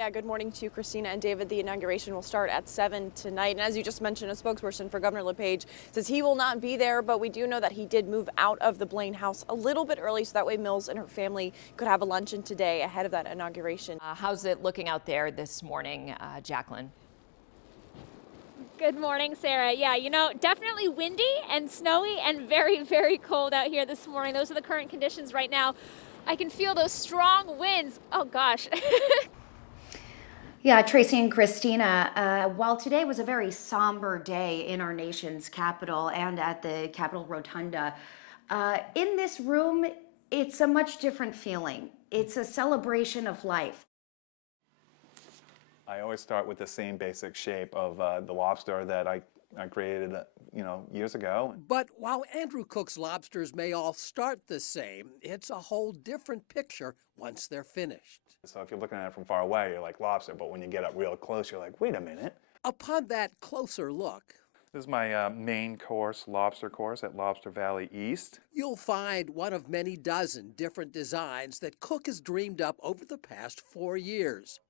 Yeah, good morning to you, Christina and David. The inauguration will start at 7 tonight. And as you just mentioned, a spokesperson for Governor LePage says he will not be there, but we do know that he did move out of the Blaine house a little bit early so that way Mills and her family could have a luncheon today ahead of that inauguration. How's it looking out there this morning, Jacqueline? Good morning, Sarah. Yeah, definitely windy and snowy and very, very cold out here this morning. Those are the current conditions right now. I can feel those strong winds. Oh, gosh. Yeah, Tracy and Christina, while today was a very somber day in our nation's capital and at the Capitol Rotunda, in this room, it's a much different feeling. It's a celebration of life. I always start with the same basic shape of the lobster that I created, years ago. But while Andrew Cook's lobsters may all start the same, it's a whole different picture once they're finished. So if you're looking at it from far away, you're like lobster, but when you get up real close, you're like, wait a minute. Upon that closer look, This is my main course, lobster course at Lobster Valley East. you'll find one of many dozen different designs that Cook has dreamed up over the past 4 years.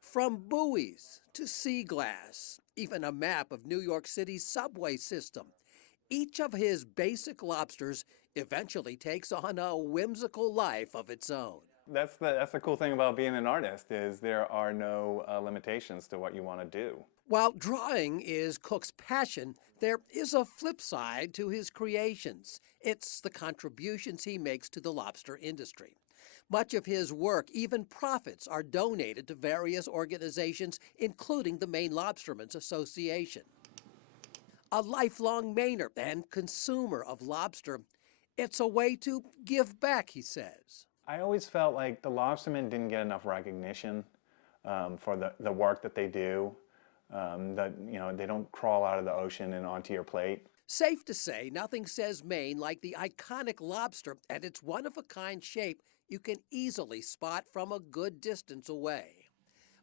From buoys to sea glass, even a map of New York City's subway system. Each of his basic lobsters eventually takes on a whimsical life of its own. That's the cool thing about being an artist is there are no limitations to what you want to do. While drawing is Cook's passion, there is a flip side to his creations. It's the contributions he makes to the lobster industry. Much of his work, even profits, are donated to various organizations, including the Maine Lobstermen's Association. A lifelong Mainer and consumer of lobster, it's a way to give back, he says. I always felt like the lobstermen didn't get enough recognition for the work that they do. They don't crawl out of the ocean and onto your plate. Safe to say, nothing says Maine like the iconic lobster and its one-of-a-kind shape you can easily spot from a good distance away.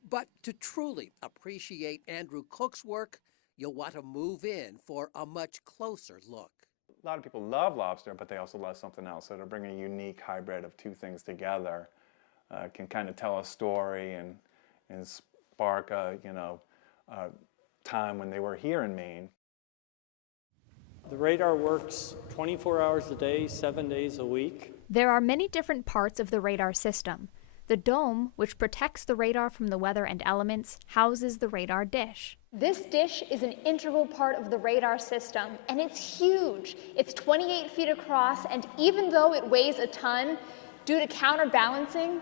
But to truly appreciate Andrew Cook's work, you'll want to move in for a much closer look. A lot of people love lobster, but they also love something else. So to bring a unique hybrid of two things together can kind of tell a story and spark a time when they were here in Maine. The radar works 24 hours a day, 7 days a week. There are many different parts of the radar system. The dome, which protects the radar from the weather and elements, houses the radar dish. This dish is an integral part of the radar system, and it's huge. It's 28 feet across, and even though it weighs a ton, due to counterbalancing,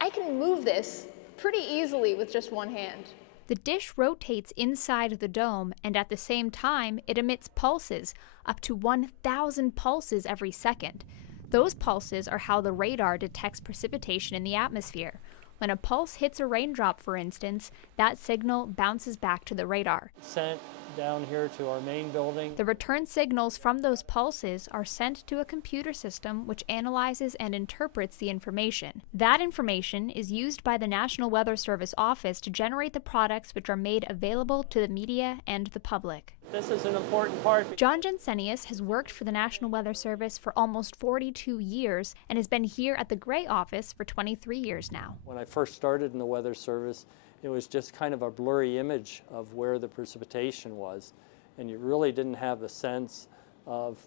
I can move this pretty easily with just one hand. The dish rotates inside the dome, and at the same time, it emits pulses, up to 1,000 pulses every second. Those pulses are how the radar detects precipitation in the atmosphere. When a pulse hits a raindrop, for instance, that signal bounces back to the radar. Sent down here to our main building. The return signals from those pulses are sent to a computer system which analyzes and interprets the information. That information is used by the National Weather Service office to generate the products which are made available to the media and the public. This is an important part. John Jensenius has worked for the National Weather Service for almost 42 years and has been here at the Gray office for 23 years now. When I first started in the Weather Service, it was just kind of a blurry image of where the precipitation was, and you really didn't have a sense of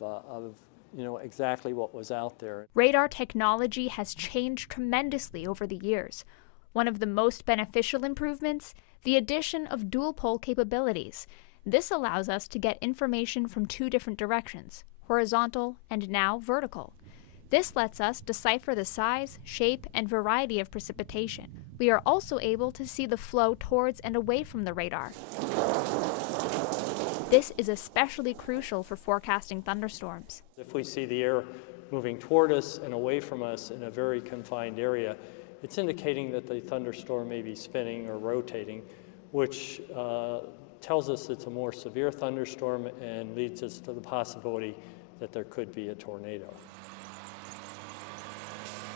exactly what was out there. Radar technology has changed tremendously over the years. One of the most beneficial improvements, the addition of dual pole capabilities. This allows us to get information from two different directions, horizontal and now vertical. This lets us decipher the size, shape, and variety of precipitation. We are also able to see the flow towards and away from the radar. This is especially crucial for forecasting thunderstorms. If we see the air moving toward us and away from us in a very confined area, it's indicating that the thunderstorm may be spinning or rotating, which tells us it's a more severe thunderstorm and leads us to the possibility that there could be a tornado.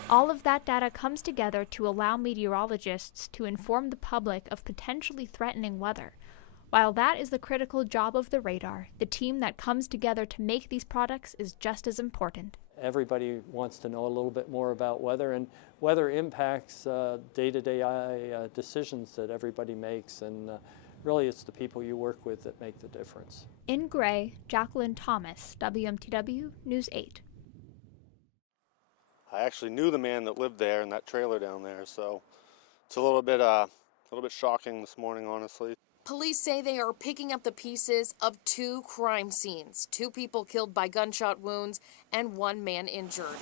All of that data comes together to allow meteorologists to inform the public of potentially threatening weather. While that is the critical job of the radar, the team that comes together to make these products is just as important. Everybody wants to know a little bit more about weather, and weather impacts day-to-day decisions that everybody makes, and really it's the people you work with that make the difference. In Gray, Jacqueline Thomas, WMTW News 8. I actually knew the man that lived there in that trailer down there, so it's a little bit shocking this morning, honestly. Police say they are picking up the pieces of 2 crime scenes, 2 people killed by gunshot wounds and 1 man injured.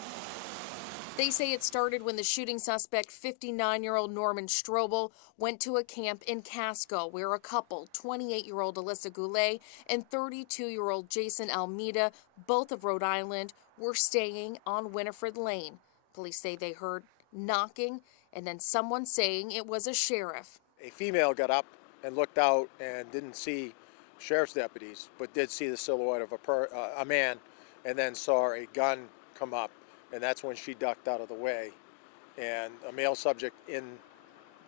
They say it started when the shooting suspect, 59-year-old Norman Strobel, went to a camp in Casco where a couple, 28-year-old Alyssa Goulet and 32-year-old Jason Almeida, both of Rhode Island, were staying on Winifred Lane. Police say they heard knocking and then someone saying it was a sheriff. A female got up and looked out and didn't see sheriff's deputies, but did see the silhouette of a man, and then saw a gun come up, and that's when she ducked out of the way. And a male subject in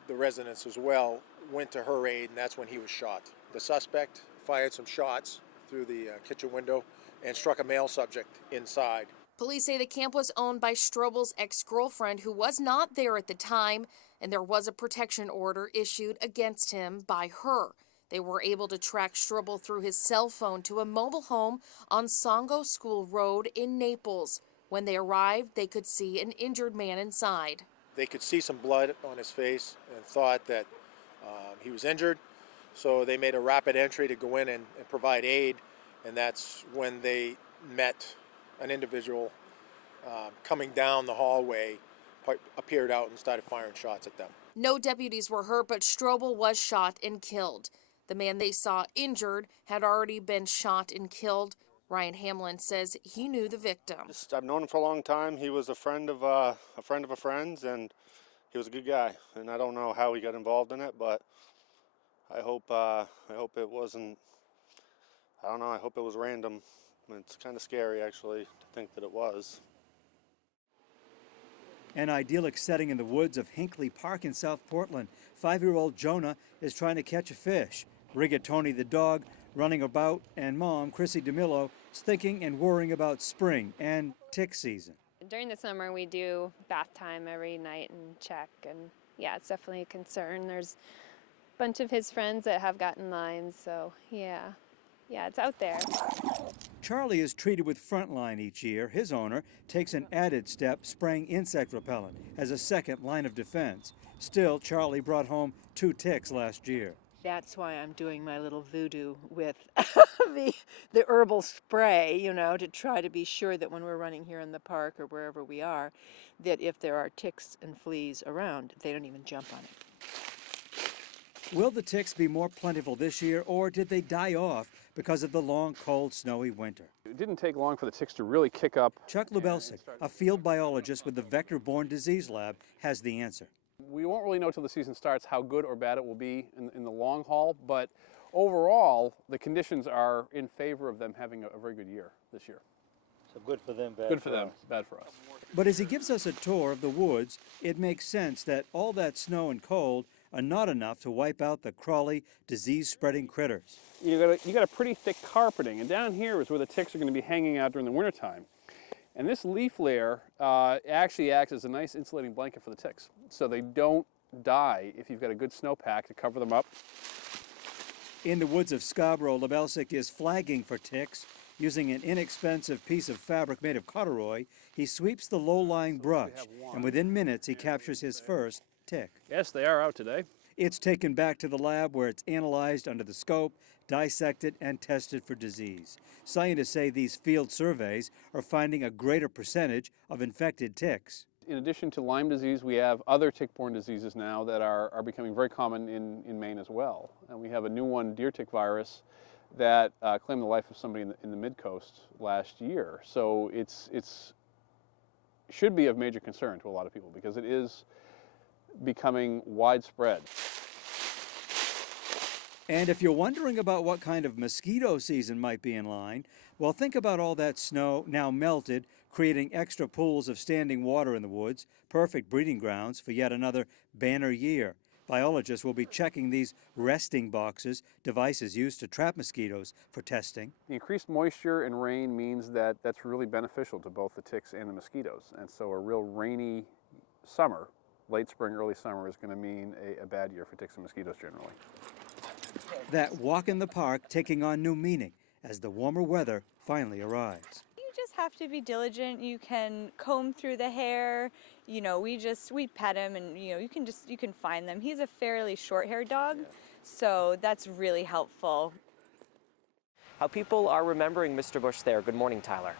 the residence as well went to her aid, and that's when he was shot. The suspect fired some shots through the kitchen window and struck a male subject inside. Police say the camp was owned by Strobel's ex-girlfriend, who was not there at the time, and there was a protection order issued against him by her. They were able to track Strobel through his cell phone to a mobile home on Songo School Road in Naples. When they arrived, they could see an injured man inside. They could see some blood on his face and thought that he was injured, so they made a rapid entry to go in and provide aid, and that's when they met an individual coming down the hallway, appeared out and started firing shots at them. No deputies were hurt, but Strobel was shot and killed. The man they saw injured had already been shot and killed. Ryan Hamlin says he knew the victim. I've known him for a long time. He was a friend of a friend's, and he was a good guy. And I don't know how he got involved in it, but I hope it wasn't. I don't know. I hope it was random. It's kind of scary, actually, to think that it was. An idyllic setting in the woods of Hinckley Park in South Portland. 5-year-old Jonah is trying to catch a fish. Rigatoni the dog running about, and mom, Chrissy DeMillo, is thinking and worrying about spring and tick season. During the summer, we do bath time every night and check, and yeah, it's definitely a concern. There's a bunch of his friends that have gotten Lyme, so yeah, it's out there. Charlie is treated with Frontline each year. His owner takes an added step, spraying insect repellent as a second line of defense. Still, Charlie brought home 2 ticks last year. That's why I'm doing my little voodoo with the herbal spray, you know, to try to be sure that when we're running here in the park or wherever we are, that if there are ticks and fleas around, they don't even jump on it. Will the ticks be more plentiful this year, or did they die off because of the long, cold, snowy winter? It didn't take long for the ticks to really kick up. Chuck Lubelsic, a field biologist with the Vector-Borne Disease Lab, has the answer. We won't really know till the season starts how good or bad it will be in the long haul, but overall, the conditions are in favor of them having a very good year this year. So good for them, bad good for them, bad for us. But as he gives us a tour of the woods, it makes sense that all that snow and cold are not enough to wipe out the crawly, disease-spreading critters. You got a pretty thick carpeting, and down here is where the ticks are going to be hanging out during the wintertime. And this leaf layer actually acts as a nice insulating blanket for the ticks, so they don't die if you've got a good snowpack to cover them up. In the woods of Scarborough, Lubelsic is flagging for ticks. Using an inexpensive piece of fabric made of corduroy, he sweeps the low-lying brush, and within minutes he captures his first tick. Yes, they are out today. It's taken back to the lab where it's analyzed under the scope, dissected, and tested for disease. Scientists say these field surveys are finding a greater percentage of infected ticks. In addition to Lyme disease, we have other tick-borne diseases now that are becoming very common in Maine as well. And we have a new one, deer tick virus, that claimed the life of somebody in the mid-coast last year. So it should be of major concern to a lot of people because it is becoming widespread. And if you're wondering about what kind of mosquito season might be in line, well, think about all that snow now melted, creating extra pools of standing water in the woods, perfect breeding grounds for yet another banner year. Biologists will be checking these resting boxes, devices used to trap mosquitoes, for testing. The increased moisture and rain means that that's really beneficial to both the ticks and the mosquitoes. And so a real rainy summer, late spring, early summer, is going to mean a bad year for ticks and mosquitoes generally. That walk in the park taking on new meaning as the warmer weather finally arrives. You just have to be diligent. You can comb through the hair. You know, we pet him, and you can find them. He's a fairly short-haired dog, so that's really helpful. How people are remembering Mr. Bush there. Good morning, Tyler.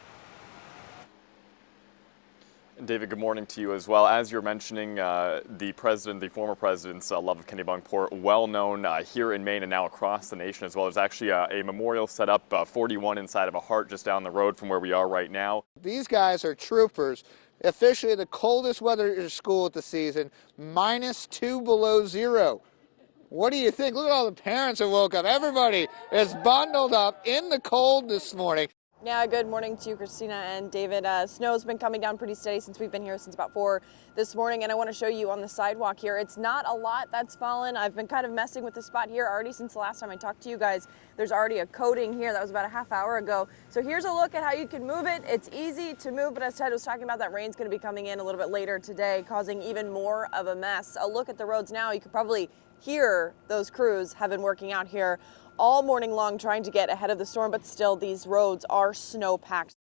David, good morning to you as well. As you're mentioning, the former president's love of Kennebunkport, well known here in Maine and now across the nation as well. There's actually a memorial set up, 41 inside of a heart just down the road from where we are right now. These guys are troopers. Officially the coldest weather in school at the season, -2 below zero. What do you think? Look at all the parents who woke up. Everybody is bundled up in the cold this morning. Yeah, good morning to you, Christina and David. Snow's been coming down pretty steady since we've been here since about 4 this morning, and I want to show you on the sidewalk here. It's not a lot that's fallen. I've been kind of messing with the spot here already since the last time I talked to you guys. There's already a coating here. That was about a half hour ago. So here's a look at how you can move it. It's easy to move, but as Ted was talking about, that rain's going to be coming in a little bit later today, causing even more of a mess. A look at the roads now. You could probably hear those crews have been working out here all morning long trying to get ahead of the storm, but still these roads are snow packed.